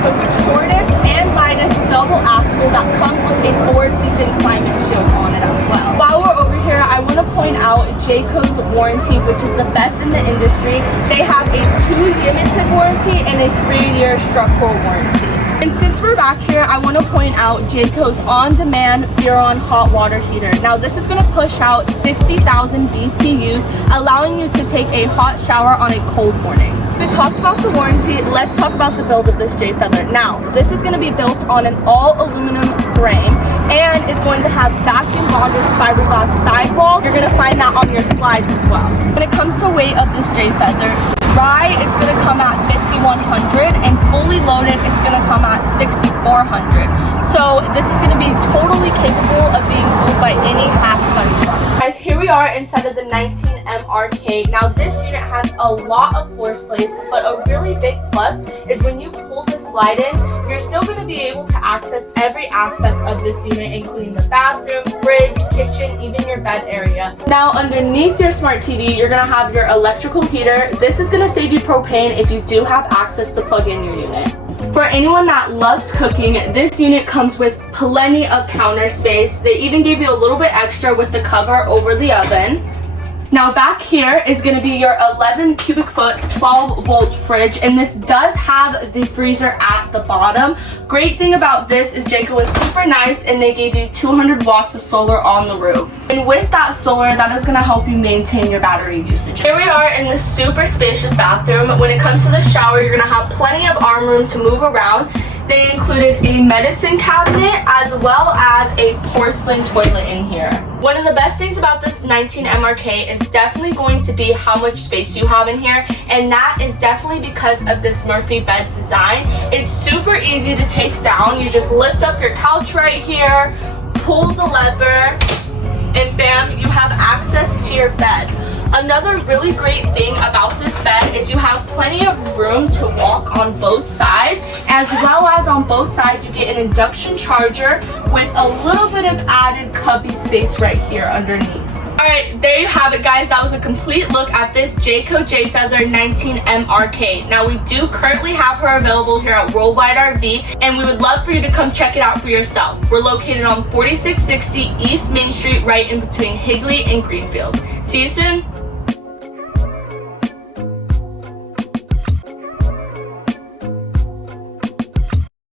Jayco's shortest and lightest double axle that comes with a 4-season climate shield on it as well. While we're over here, I want to point out Jayco's warranty, which is the best in the industry. They have a 2 limited warranty and a 3-year structural warranty. And since we're back here, I want to point out Jayco's on-demand Furon hot water heater. Now this is going to push out 60,000 BTUs, allowing you to take a hot shower on a cold morning. We talked about the warranty, let's talk about the build of this Jay Feather. Now, this is going to be built on an all-aluminum frame and it's going to have vacuum bonded fiberglass sidewall. You're going to find that on your slides as well. When it comes to weight of this Jay Feather, dry, it's going to come at 5,100 and fully loaded, it's going to come at 6,400. So this is going to be totally capable of being moved by any half-ton truck. Guys, here we are inside of the 19M Arcade. Now this unit has a lot of floor space, but a really big plus is when you pull the slide in, you're still going to be able to access every aspect of this unit, including the bathroom, fridge, kitchen, even your bed area. Now underneath your smart TV, you're going to have your electrical heater. This is going to save you propane if you do have access to plug in your unit. For anyone that loves cooking, this unit comes with plenty of counter space. They even gave you a little bit extra with the cover over the oven. Now back here is going to be your 11 cubic foot 12 volt fridge, and this does have the freezer at the bottom. Great thing about this is Jayco was super nice and they gave you 200 watts of solar on the roof. And with that solar, that is going to help you maintain your battery usage. Here we are in this super spacious bathroom. When it comes to the shower, you're going to have plenty of arm room to move around. They included a medicine cabinet as well as a porcelain toilet in here. One of the best things about this 19MRK is definitely going to be how much space you have in here, and that is definitely because of this Murphy bed design. It's super easy to take down. You just lift up your couch right here, pull the lever, and bam, you have access to your bed. Another really great thing about this bed is you have plenty of room to walk on both sides, as well as on both sides you get an induction charger with a little bit of added cubby space right here underneath. Alright, there you have it guys. That was a complete look at this Jayco Jay Feather 19M Arcade. Now we do currently have her available here at Worldwide RV, and we would love for you to come check it out for yourself. We're located on 4660 East Main Street, right in between Higley and Greenfield. See you soon.